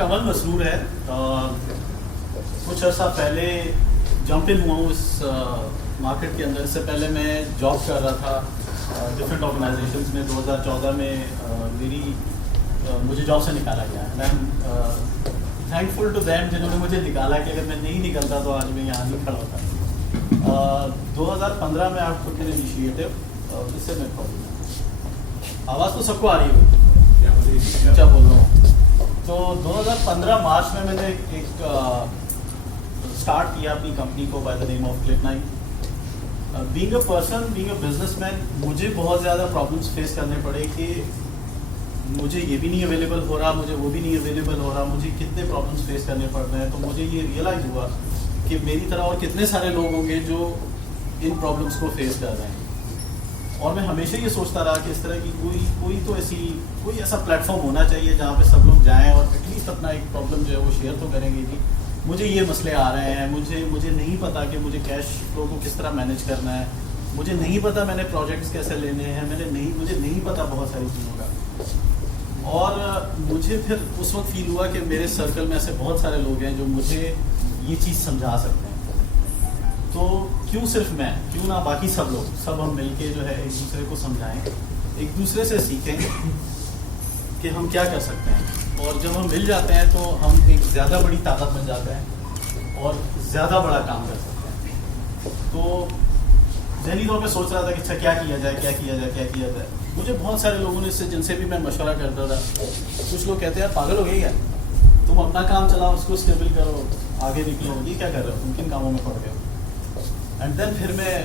کمل مسرور ہے. کچھ عرصہ پہلے جمپ ان ہوا ہوں اس مارکیٹ کے اندر. اس سے پہلے میں جاب کر رہا تھا ڈفرینٹ آرگنائزیشنز میں. 2014 میں مجھے جاب سے نکالا گیا. And I am thankful to them جنہوں نے مجھے نکالا, کہ اگر میں نہیں نکلتا تو آج میں یہاں نہیں کھڑا ہوتا. 2015 میں آپ خود کے انیشیٹو اس سے میں آواز تو سب کو آ رہی ہوگی, اچھا بول رہا ہوں. تو 2015 مارچ میں نے ایک اسٹارٹ کیا اپنی کمپنی کو by the name of Click9. Being a person, being a business man, مجھے بہت زیادہ پرابلمس فیس کرنے پڑے کہ مجھے یہ بھی نہیں اویلیبل ہو رہا, مجھے وہ بھی نہیں اویلیبل ہو رہا, مجھے کتنے پرابلمس فیس کرنے پڑ رہے ہیں. تو مجھے یہ ریئلائز ہوا کہ میری طرح اور کتنے سارے لوگ ہوں گے جو ان پرابلمس کو فیس کر رہے ہیں. اور میں ہمیشہ یہ سوچتا رہا کہ اس طرح کی کوئی ایسا پلیٹ فارم ہونا چاہیے جہاں پہ سب لوگ جائیں اور ایٹ لیسٹ اپنا ایک پرابلم جو ہے وہ شیئر تو کریں گے. جی مجھے یہ مسئلے آ رہے ہیں, مجھے نہیں پتا کہ مجھے کیش فلو کو کس طرح مینیج کرنا ہے, مجھے نہیں پتا میں نے پروجیکٹس کیسے لینے ہیں, مجھے نہیں پتا بہت ساری چیزوں کا. اور مجھے پھر اس وقت فیل ہوا کہ میرے سرکل میں ایسے بہت سارے لوگ ہیں جو مجھے یہ چیز سمجھا سکتے ہیں. تو کیوں صرف میں, کیوں نہ باقی سب لوگ, سب ہم مل کے جو ہے ایک دوسرے کو سمجھائیں, ایک دوسرے سے سیکھیں کہ ہم کیا کر سکتے ہیں. اور جب ہم مل جاتے ہیں تو ہم ایک زیادہ بڑی طاقت بن جاتے ہیں اور زیادہ بڑا کام کر سکتے ہیں. تو ذہنی طور پہ سوچ رہا تھا کہ اچھا کیا کیا جائے. مجھے بہت سارے لوگوں نے جن سے بھی میں مشورہ کرتا تھا, کچھ لوگ کہتے ہیں یار پاگل ہو گئے کیا, تم اپنا کام چلاؤ, اس کو اسٹیبل کرو, آگے نکلو, یہ کیا کر رہے ہو, تم کن کاموں میں پڑ گئے ہو. اینڈ دین پھر میں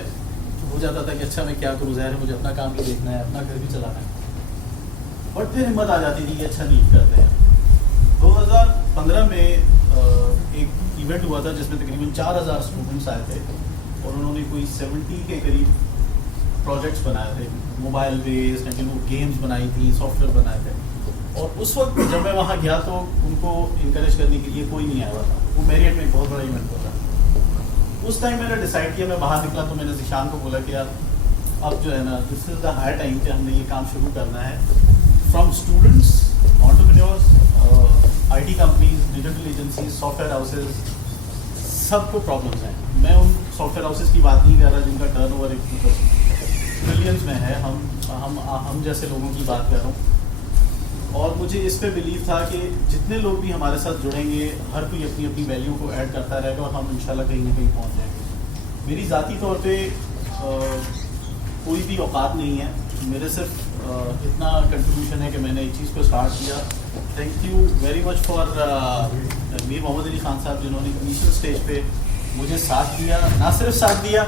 ہو جاتا تھا کہ اچھا میں کیا کروں, ظاہر ہے مجھے اپنا کام بھی دیکھنا ہے, اپنا گھر بھی چلانا ہے. بٹ پھر ہمت آ جاتی تھی کہ اچھا نہیں کرتے ہیں. 2015 میں ایک ایونٹ ہوا تھا جس میں تقریباً 4000 اسٹوڈنٹس آئے تھے اور انہوں نے کوئی 70 کے قریب پروجیکٹس بنائے تھے, موبائل بیسڈ گیمز بنائی تھیں, سافٹ ویئر بنائے تھے. اور اس وقت جب میں وہاں گیا تو ان کو انکریج کرنے کے لیے کوئی نہیں آیا ہوا تھا. وہ میریٹ میں ایک بہت بڑا ایونٹ ہوا تھا. اس ٹائم میں نے ڈیسائڈ کیا, میں باہر نکلا تو میں نے ذیشان کو بولا کہ یار اب جو ہے نا دس از دا ہائی ٹائم کہ ہم نے یہ کام شروع کرنا ہے. From students, entrepreneurs, I T companies, digital agencies, software houses, سب کو پرابلمس ہیں. میں ان سافٹ ویئر ہاؤسز کی بات نہیں کر رہا جن کا ٹرن اوور ٹریلینس میں ہے, ہم جیسے لوگوں کی بات کر رہا ہوں. اور مجھے اس پہ بلیو تھا کہ جتنے لوگ بھی ہمارے ساتھ جڑیں گے, ہر کوئی اپنی اپنی ویلیو کو ایڈ کرتا رہے گا اور ہم انشاءاللہ کہیں نہ کہیں پہنچ جائیں گے. میری ذاتی طور پہ کوئی بھی اوقات نہیں ہے, میرے صرف اتنا کنٹریبیوشن ہے کہ میں نے ایک چیز کو اسٹارٹ کیا. Thank you very much for Mir Mohammad Ali Khan Sahab جنہوں نے انیشیل اسٹیج پہ مجھے ساتھ دیا, نہ صرف ساتھ دیا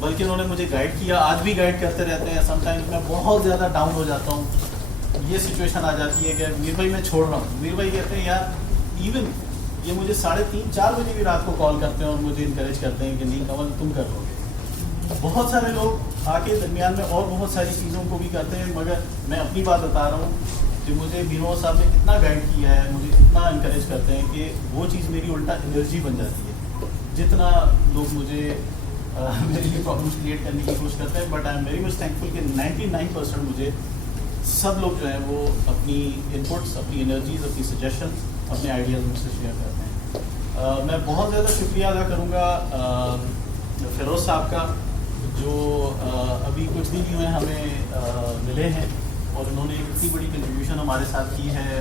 بلکہ انہوں نے مجھے گائیڈ کیا, آج بھی گائیڈ کرتے رہتے ہیں. سم ٹائمز میں بہت زیادہ ڈاؤن ہو جاتا ہوں, یہ سچویشن آ جاتی ہے کہ میر بھائی میں چھوڑ رہا ہوں. میر بھائی کہتے ہیں یار ایون یہ مجھے 3:30-4 بجے بھی رات کو کال کرتے ہیں اور مجھے انکریج کرتے ہیں کہ نہیں کمل تم کر لو گے. بہت سارے لوگ آ کے درمیان میں اور بہت ساری چیزوں کو بھی کرتے ہیں, مگر میں اپنی بات بتا رہا ہوں کہ مجھے میر محمد صاحب نے اتنا گائیڈ کیا ہے, مجھے اتنا انکریج کرتے ہیں کہ وہ چیز میری الٹا انرجی بن جاتی ہے. جتنا لوگ مجھے میرے لیے پرابلمس کریٹ کرنے کی کوشش کرتے ہیں, but I am very much thankful کہ 99% مجھے سب لوگ جو ہیں وہ اپنی انپٹس, اپنی انرجیز, اپنی سجیشنس, اپنے آئیڈیاز مجھ سے شیئر کرتے ہیں. میں بہت زیادہ شکریہ ادا کروں گا فیروز صاحب کا, جو ابھی کچھ دن ہوئے ہمیں ملے ہیں اور انہوں نے ایک اتنی بڑی کنٹریبیوشن ہمارے ساتھ کی ہے.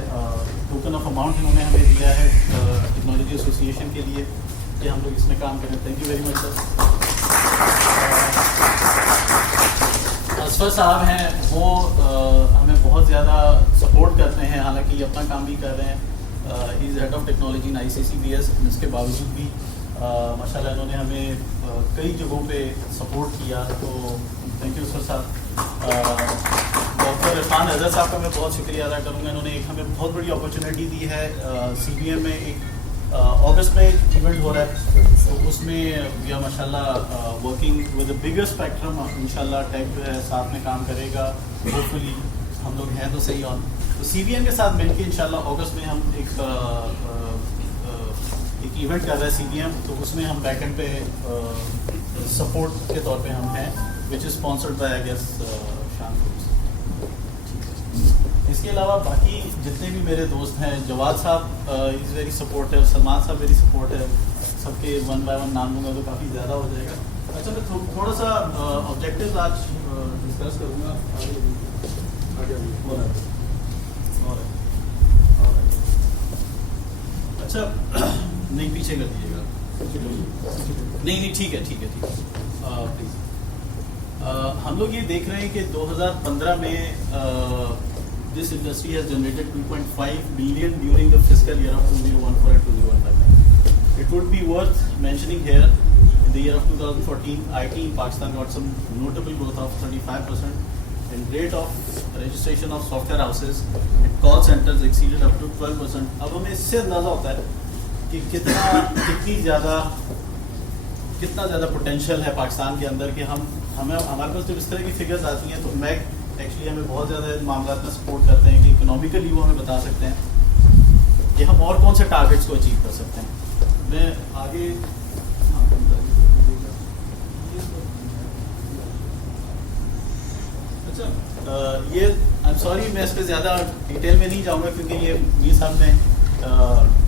ٹوکن آف اماؤنٹ انہوں نے ہمیں دیا ہے ٹیکنالوجی ایسوسیشن کے لیے کہ ہم لوگ اس میں کام کریں. تھینک یو ویری مچ سر. اصفر صاحب ہیں, وہ ہمیں بہت زیادہ سپورٹ کرتے ہیں, حالانکہ یہ اپنا کام بھی کر رہے ہیں. He is head of technology in ICCBS. اس کے باوجود بھی ماشاء اللہ انہوں نے ہمیں کئی جگہوں پہ سپورٹ کیا, تو تھینک یو اصفر صاحب. ڈاکٹر عرفان حضرت صاحب کا میں بہت شکریہ ادا کروں گا. انہوں نے ایک ہمیں بہت بڑی اپرچونیٹی دی ہے. CBM میں ایک اگست میں ایک ایونٹ ہو رہا ہے, تو اس میں وی آر ماشاء اللہ working with a bigger spectrum. انشاء اللہ ٹیک جو ہے ساتھ میں کام کرے گا. ہوپفلی ہم لوگ ہیں تو صحیح. آن تو CBM کے ساتھ مل کے انشاء اللہ اگست میں ہم ایک ایونٹ کر رہے ہیں CBM, تو اس میں ہم بیک اینڈ پہ سپورٹ کے طور پہ ہم ہیں, وچ از اسپانسرڈ بائی آئی گیس شان. اس کے علاوہ باقی جتنے بھی میرے دوست ہیں, جواد صاحب از ویری سپورٹیو, سلمان صاحب ویری سپورٹیو, سب کے ون بائی ون نام لوں گا تو کافی زیادہ ہو جائے گا. اچھا میں تھوڑا سا آبجیکٹیوز آج ڈسکس کروں گا. اچھا نہیں پیچھے کر دیجیے گا, نہیں ٹھیک ہے پلیز. ہم لوگ یہ دیکھ رہے ہیں کہ 2015 میں this industry has generated 2.5 billion during the fiscal year of 2014 and 2015. It would be worth mentioning here, in the year of 2014, IT in Pakistan got some notable growth of 35%, and rate of registration of software houses and call centers exceeded up to 12%. اب ہمیں اس سے اندازہ ہوتا ہے کہ کتنا زیادہ potential ہے پاکستان کے اندر, کہ ہمارے پاس جب اس طرح کی فگرز آتی ہیں تو میں ایکچولی ہمیں بہت زیادہ معاملات میں سپورٹ کرتے ہیں کہ اکنامیکلی وہ ہمیں بتا سکتے ہیں کہ ہم اور کون سے ٹارگیٹس کو اچیو کر سکتے ہیں. میں آگے اچھا یہ آئی ایم سوری میں اس پہ زیادہ ڈیٹیل میں نہیں جاؤں گا کیونکہ یہ میر صاحب نے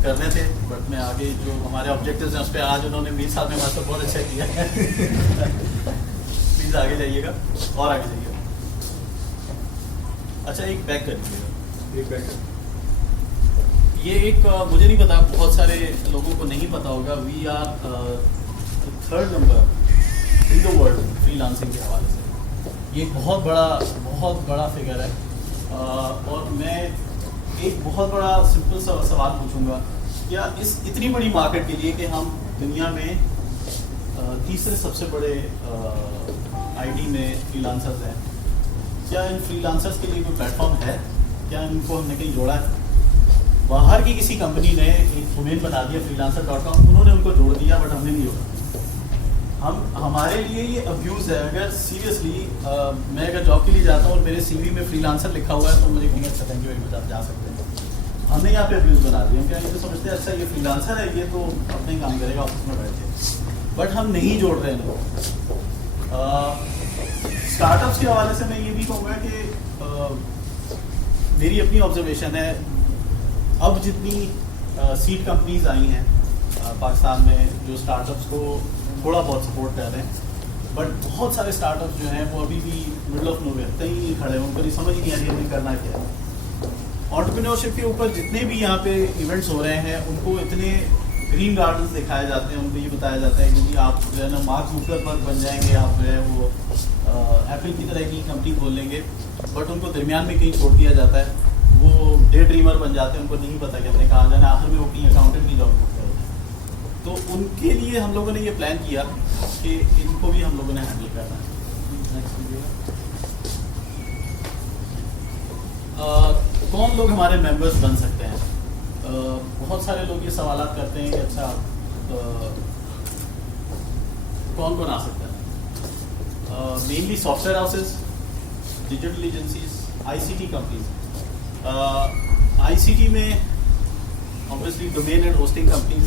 کرنے تھے, بٹ میں آگے جو ہمارے آبجیکٹیوز ہیں اس پہ آج انہوں نے میر صاحب نے ہمارے بہت اچھا کیا ہے. پلیز آگے جائیے گا اور آگے جائیے گا. اچھا ایک بیک کر دیجیے گا. یہ ایک مجھے نہیں پتا, بہت سارے لوگوں کو نہیں پتا ہوگا, we are 3rd number in the world freelancing کے حوالے سے. یہ بہت بڑا فگر ہے, اور میں ایک بہت بڑا سمپل سا سوال پوچھوں گا, کیا اس اتنی بڑی مارکیٹ کے لیے کہ ہم دنیا میں تیسرے سب سے بڑے آئی ٹی میں فری لانسرز ہیں, کیا ان فری لانسرز کے لیے کوئی پلیٹ فارم ہے؟ کیا ان کو ہم نے کہیں جوڑا ہے؟ باہر کی کسی کمپنی نے ایک ڈومین بنا دیا freelancer.com, انہوں نے ان کو جوڑ دیا, بٹ ہم نے نہیں جوڑا. ہمارے لیے یہ ابیوز ہے. اگر سیریسلی میں اگر جاب کے لیے جاتا ہوں اور میرے سی وی میں فری لانسر لکھا ہوا ہے تو مجھے کہیں اچھا تھینک یو ویری مچ, آپ جا سکتے ہیں. ہم نے یہاں پہ ابیوز بنا دیا, ہم کیا یہ تو سمجھتے ہیں اچھا یہ فری لانسر ہے, یہ تو اپنے کام کرے گا آفس میں بیٹھ کے, بٹ ہم نہیں جوڑ رہے ہیں لوگ. اسٹارٹ اپس کے حوالے سے میں یہ بھی کہوں گا کہ میری اپنی آبزرویشن ہے, اب جتنی سیڈ کمپنیز آئی ہیں پاکستان میں جو اسٹارٹ اپس کو تھوڑا بہت سپورٹ کر رہے ہیں, بٹ بہت سارے اسٹارٹ اپس جو ہیں وہ ابھی بھی مڈل آف نو ویئر کہیں نہیں کھڑے ہیں, ان کو نہیں سمجھ نہیں آ رہی ہے ہمیں کرنا کیا ہے. انٹرپرینیورشپ کے اوپر جتنے بھی یہاں پہ ایونٹس ہو رہے ہیں ان کو اتنے گرین گارڈنس دکھائے جاتے ہیں, ان کو یہ بتایا جاتا ہے کہ جی آپ جو ہے نا مارک زوکربرگ بن جائیں گے, آپ جو ہے وہ ایپل کی طرح کی کمپنی کھول لیں گے, بٹ ان کو درمیان میں کہیں چھوڑ دیا جاتا ہے. وہ ڈے ڈریمر بن جاتے ہیں, ان کو نہیں پتا کہ ہم نے کہاں جانا, آخر میں وہ کہیں اکاؤنٹنٹ کی جاب کرتے ہیں. تو ان کے لیے ہم لوگوں نے یہ پلان کیا کہ ان کو بھی ہم لوگوں نے ہینڈل کرنا ہے. کون لوگ ہمارے ممبرس بن سکتے ہیں؟ بہت سارے لوگ یہ سوالات کرتے ہیں کہ اچھا کون آ سکتا ہے؟ Mainly software houses, digital agencies, I C T companies. I C T میں obviously domain and hosting companies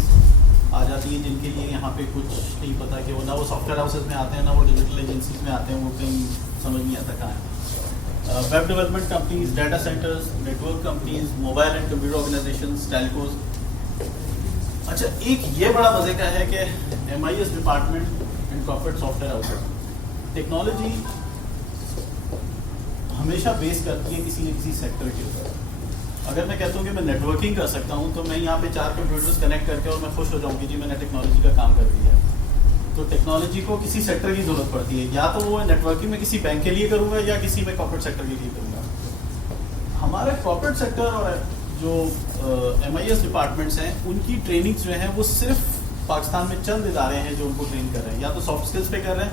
آ جاتی ہیں جن کے لیے یہاں پہ کچھ نہیں پتا کہ وہ نہ وہ سافٹ ویئر ہاؤسز میں آتے ہیں, نہ وہ ڈیجیٹل ایجنسیز میں آتے ہیں, وہ کہیں سمجھ نہیں آتا کہاں ہے. Web development companies, data centres, network companies, mobile and computer organisations, telcos. اچھا ایک یہ بڑا مزے کا ہے کہ MIS department and corporate software houses, technology ہمیشہ بیس کرتی ہے کسی نہ کسی سیکٹر کے اوپر. اگر میں کہتا ہوں کہ میں نیٹ ورکنگ کر سکتا ہوں تو میں یہاں پہ 4 کمپیوٹرز کنیکٹ کر کے اور میں خوش ہو جاؤں کہ جی میں نے ٹیکنالوجی کا کام کر دیا. تو ٹیکنالوجی کو کسی سیکٹر کی ضرورت پڑتی ہے, یا تو وہ نیٹ ورکنگ میں کسی بینک کے لیے کروں گا یا کسی میں کارپوریٹ سیکٹر کے لیے کروں گا. ہمارے کارپوریٹ سیکٹر اور جو MIS ڈپارٹمنٹس ہیں ان کی ٹریننگز جو ہیں وہ صرف پاکستان میں چند ادارے ہیں جو ان کو ٹرین کر رہے ہیں, یا تو سافٹ اسکلس پہ کر رہے ہیں,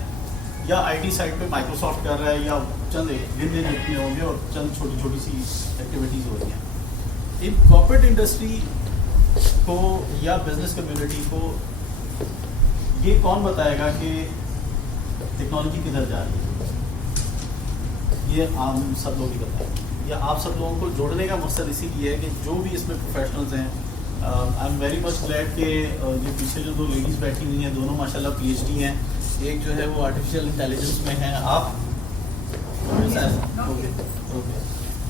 یا آئی ٹی سائٹ پہ مائکروسافٹ کر رہا ہے, یا چند گن جتنے ہوں گے اور چند چھوٹی چھوٹی سی ایکٹیویٹیز ہو رہی ہیں. ان کارپوریٹ انڈسٹری کو یا بزنس کمیونٹی کو یہ کون بتائے گا کہ ٹیکنالوجی کدھر جا رہی ہے؟ یہ عام سب لوگ ہی بتائیں گے, یا آپ سب لوگوں کو جوڑنے کا مقصد اسی لیے ہے کہ جو بھی اس میں پروفیشنلز ہیں. I am very much glad کہ یہ پیچھے جو 2 لیڈیز بیٹھی ہوئی ہیں دونوں ماشاء اللہ PhD ہیں, ایک جو ہے وہ آرٹیفیشیل انٹیلیجنس میں ہے. آپ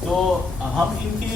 تو ہم ان کے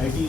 IT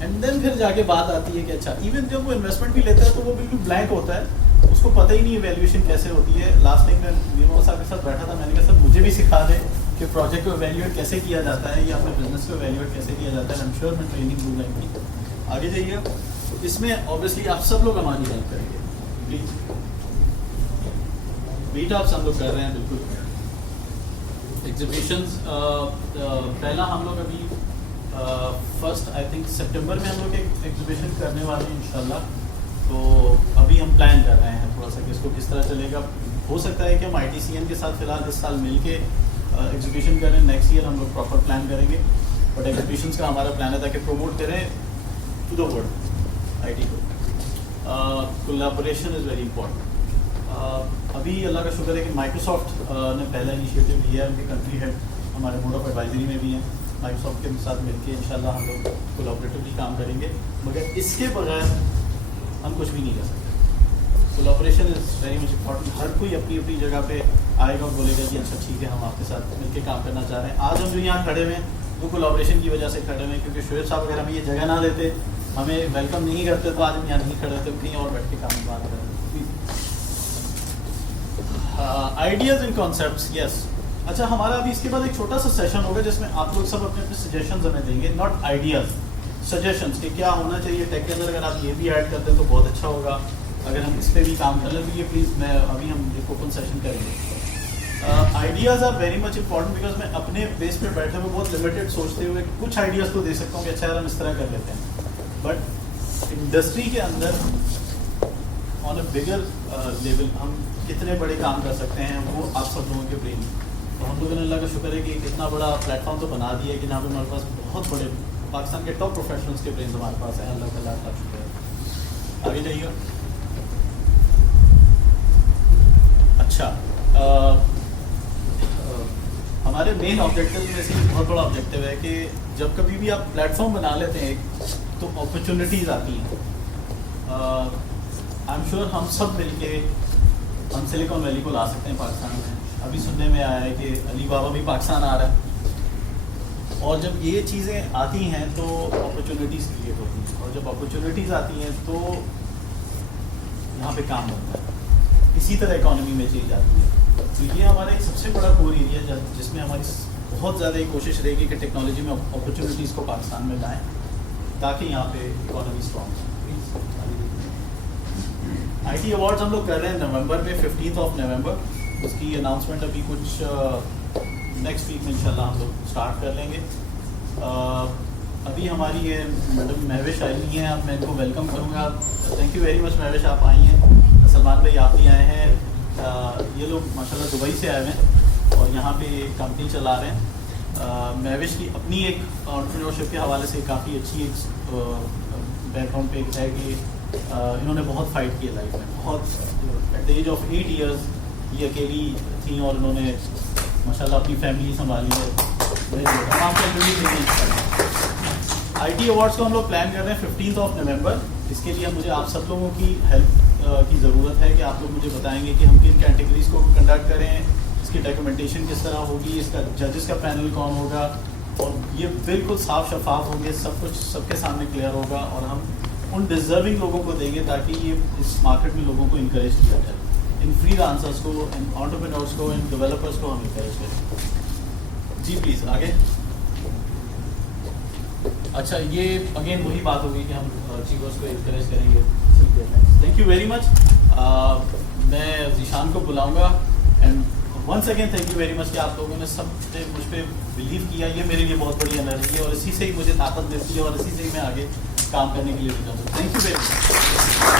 اینڈ دین پھر جا کے بات آتی ہے کہ اچھا ایون جب وہ انویسٹمنٹ بھی لیتا ہے تو وہ بالکل بلینک ہوتا ہے, اس کو پتہ ہی نہیں ویلیویشن کیسے ہوتی ہے. لاسٹ ٹائم میں ویمو صاحب کے ساتھ بیٹھا تھا, میں نے کہا سر مجھے بھی سکھا دیں کہ پروجیکٹ کو ایویلیویٹ کیسے کیا جاتا ہے یا اپنے بزنس کو ایویلیویٹ کیسے کیا جاتا ہے. آئی ایم شیور میں ٹریننگ دوں گا ان کی. آگے جائیے. اس میں اوبیسلی آپ سب لوگ ہماری ہیلپ کریں گے پلیز. میٹ اپس ہم لوگ کر رہے ہیں بالکل. ایگزیبیشنز پہلا ہم لوگ ابھی فرسٹ آئی تھنک سپٹمبر میں ہم لوگ ایک ایگزیبیشن کرنے والے ہیں انشاءاللہ. تو ابھی ہم پلان کر رہے ہیں تھوڑا سا کہ اس کو کس طرح چلے گا. ہو سکتا ہے کہ ہم ITCN کے ساتھ فی الحال اس سال مل کے ایگزیبیشن کریں, نیکسٹ ایئر ہم لوگ پراپر پلان کریں گے. بٹ ایگزیبیشنس کا ہمارا پلان ہے تاکہ پروموٹ کریں ٹو دا ورلڈ IT کو. Collaboration is very important. ابھی اللہ کا شکر ہے کہ مائیکروسافٹ نے پہلا انیشیٹو لیا ہے. ان کے کنٹری ہیڈ ہمارے بورڈ آف ایڈوائزری میں بھی ہیں. مائیکروسافٹ کے ساتھ مل کے انشاءاللہ ہم لوگ کولیبریٹیولی کام کریں گے. مگر اس کے بغیر ہم کچھ بھی نہیں کر سکتے. Collaboration is very much important. ہر کوئی اپنی اپنی جگہ پہ آئے گا اور بولے گا کہ اچھا ٹھیک ہے ہم آپ کے ساتھ مل کے کام کرنا چاہ رہے ہیں. آج ہم جو یہاں کھڑے ہوئے ہیں وہ کولیبریشن کی وجہ سے کھڑے ہوئے ہیں, کیونکہ شعیب صاحب اگر ہمیں یہ جگہ نہ دیتے, ہمیں ویلکم نہیں کرتے تو آج ہم یہاں نہیں کھڑے ہوتے, کہیں اور بیٹھ کے کام بات کر رہے ہیں. Ideas and concepts. یس. اچھا ہمارا ابھی اس کے بعد ایک چھوٹا سا سیشن ہوگا جس میں آپ لوگ سب اپنے اپنے سجیشنز ہمیں دیں گے, ناٹ آئیڈیاز, سجیشنز کہ کیا ہونا چاہیے ٹیک کے اندر. اگر آپ یہ بھی ایڈ کرتے ہیں تو بہت اچھا ہوگا. اگر ہم اس پہ بھی کام کر لیں تو یہ پلیز میں ابھی ہم ایک اوپن سیشن کریں گے. Ideas are very much important because میں اپنے بیس پہ بیٹھے ہوئے بہت لمیٹیڈ سوچتے ہوئے کچھ آئیڈیاز تو دے سکتا ہوں کہ اچھا یار ہم اس طرح کر لیتے ہیں. بٹ انڈسٹری کے اندر آن اے بگر لیول ہم کتنے بڑے کام کر سکتے ہیں وہ آپ سب لوگوں کے برین. تو ہم لوگوں نے اللہ کا شکر ہے کہ ایک اتنا بڑا پلیٹ فارم تو بنا دیا ہے کہ جہاں پہ ہمارے پاس بہت بڑے پاکستان کے ٹاپ پروفیشنلس کے برینز ہمارے پاس ہیں. اللہ تعالیٰ کا شکر ہے. آگے جائیے. اچھا ہمارے مین آبجیکٹیو میں سے بہت بڑا آبجیکٹیو ہے کہ جب کبھی بھی آپ پلیٹ فارم بنا لیتے ہیں ایک تو اپرچونیٹیز آتی ہیں. آئی ایم شیور ہم سب مل کے ہم سلیکون ویلی کو لا سکتے ہیں پاکستان میں. ابھی سننے میں آیا ہے کہ علی بابا بھی پاکستان آ رہا ہے, اور جب یہ چیزیں آتی ہیں تو اپرچونیٹیز کریٹ ہوتی ہیں, اور جب اپرچونیٹیز آتی ہیں تو یہاں پہ کام ہوتا ہے. اسی طرح اکانومی میں چیز آتی ہے. تو یہ ہمارا ایک سب سے بڑا کور ایریا ہے جس میں ہماری بہت زیادہ یہ کوشش رہے گی کہ ٹیکنالوجی میں اپرچونیٹیز کو پاکستان میں لائیں تاکہ یہاں پہ economy strong who. IT awards ہم لوگ کر رہے ہیں نومبر میں, 15 نومبر. اس کی اناؤنسمنٹ ابھی کچھ نیکسٹ ویک میں انشاءاللہ ہم لوگ اسٹارٹ کر لیں گے. ابھی ہماری یہ میڈم مہوش آئی ہوئی ہیں, اب میں ان کو ویلکم کروں گا. Thank you very much Mahvish, آپ آئی ہیں. سلمان بھائی آپ بھی آئے ہیں. یہ لوگ ماشاءاللہ دبئی سے آئے ہوئے ہیں اور یہاں پہ ایک کمپنی چلا رہے ہیں. مہوش کی اپنی ایک انٹرپرینیورشپ کے حوالے سے کافی اچھی ایک بیک گراؤنڈ پہ ہے کہ انہوں نے بہت فائٹ کی ہے لائف میں. بہت at the age of 8 years یہ اکیلی تھیں اور انہوں نے ماشاءاللہ اپنی فیملی سنبھالی ہے. تمام IT ایوارڈس کو ہم لوگ پلان کر رہے ہیں 15 نومبر. اس کے لیے مجھے آپ سب لوگوں کی ہیلپ کی ضرورت ہے کہ آپ لوگ مجھے بتائیں گے کہ ہم کن کیٹیگریز کو کنڈکٹ کریں, اس کی ڈاکیومنٹیشن کس طرح ہوگی, اس کا ججز کا پینل کون ہوگا, اور یہ بالکل صاف شفاف ہوں گے, سب کچھ سب کے سامنے کلیئر ہوگا, اور ہم ان ڈیزرونگ لوگوں کو دیں گے تاکہ یہ اس مارکیٹ میں لوگوں کو انکریج کیا جائے. ان فریلانسرز کو, ان انٹرپرینورس کو, ان ڈیولپرس کو ہم انکریج کریں. جی پلیز آگے. اچھا یہ اگین وہی بات ہوگی کہ ہم اچیورس کو انکریج کریں گے. ٹھیک ہے, تھینک یو ویری مچ. میں ذیشان کو بلاؤں گا. And once again thank you very much کہ آپ لوگوں نے سب نے مجھ پہ بلیو کیا. یہ میرے لیے بہت بڑی انرجی ہے اور اسی سے ہی مجھے طاقت ملتی ہے اور اسی سے ہی میں آگے کام کرنے کے لیے بھی کرتا ہوں. Thank you very much.